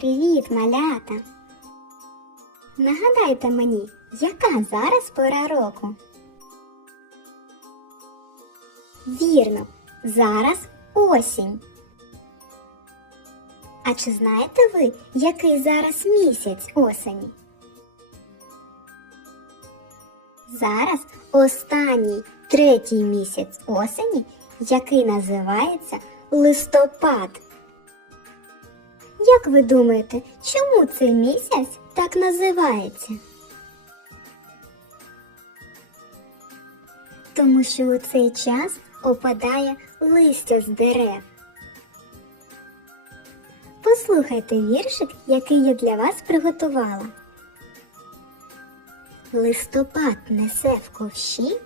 Привіт, малята! Нагадайте мені, яка зараз пора року? Вірно, зараз осінь. А чи знаєте ви, який зараз місяць осені? Зараз останній третій місяць осені, який називається листопад. Як ви думаєте, чому цей місяць так називається? Тому що у цей час опадає листя з дерев. Послухайте віршик, який я для вас приготувала. Листопад несе в ковші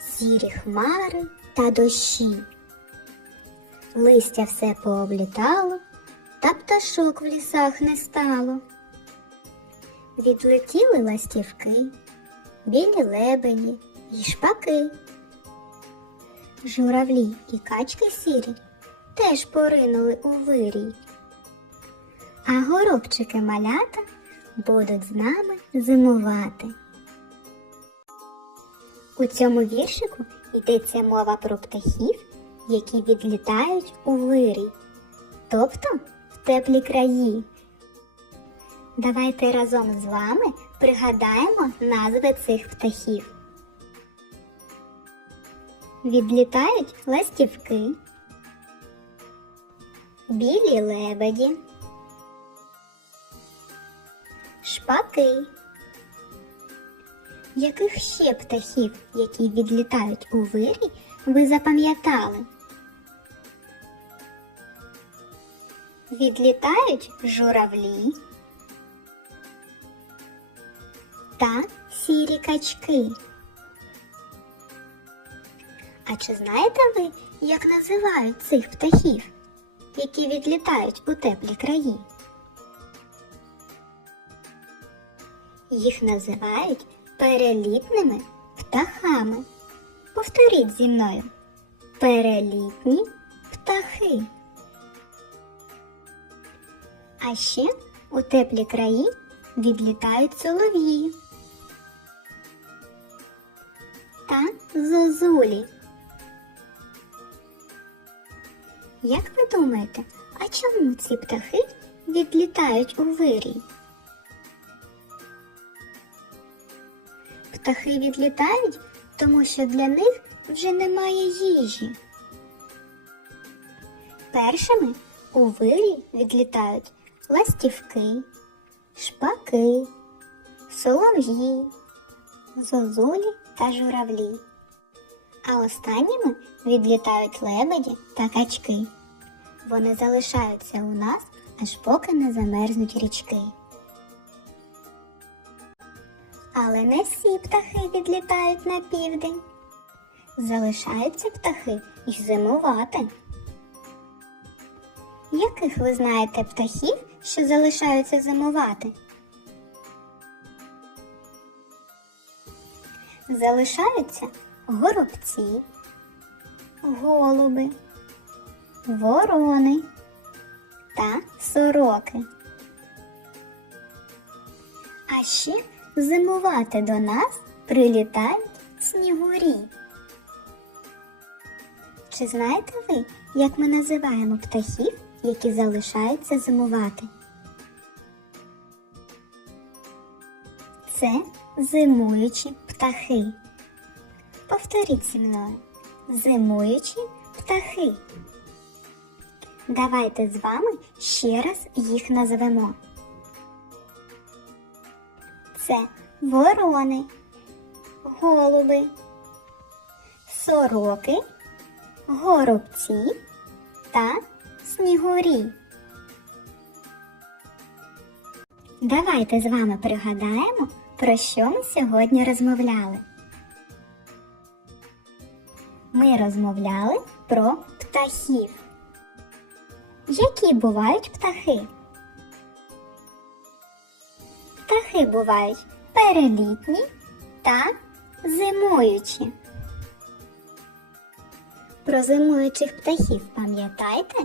сірі хмари та дощі. Листя все пооблітало, та пташок в лісах не стало. Відлетіли ластівки, білі лебеді і шпаки. Журавлі і качки сірі теж поринули у вирій. А горобчики малята будуть з нами зимувати. У цьому віршику йдеться мова про птахів, які відлітають у вирій, тобто теплі краї. Давайте разом з вами пригадаємо назви цих птахів. Відлітають ластівки, білі лебеді, шпаки. Яких ще птахів, які відлітають у вирій, ви запам'ятали? Відлітають журавлі та сірі качки. А чи знаєте ви, як називають цих птахів, які відлітають у теплі краї? Їх називають перелітними птахами. Повторіть зі мною. Перелітні птахи. А ще у теплі краї відлітають солов'ї та зозулі. Як ви думаєте, а чому ці птахи відлітають у вирій? Птахи відлітають, тому що для них вже немає їжі. Першими у вирій відлітають ластівки, шпаки, солов'ї, зозулі та журавлі. А останніми відлітають лебеді та качки. Вони залишаються у нас, аж поки не замерзнуть річки. Але не всі птахи відлітають на південь. Залишаються птахи і зимувати. Яких ви знаєте птахів, що залишаються зимувати? Залишаються горобці, голуби, ворони та сороки. А ще зимувати до нас прилітають снігурі. Чи знаєте ви, як ми називаємо птахів, які залишаються зимувати? Це зимуючі птахи. Повторіть зі мною. Зимуючі птахи. Давайте з вами ще раз їх назвемо. Це ворони, голуби, сороки, горобці та снігурі. Давайте з вами пригадаємо, про що ми сьогодні розмовляли. Ми розмовляли про птахів. Які бувають птахи? Птахи бувають перелітні та зимуючі. Про зимуючих птахів пам'ятаєте?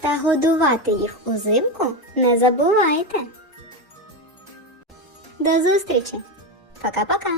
Та годувати їх узимку не забувайте. До зустрічі! Пока-пока!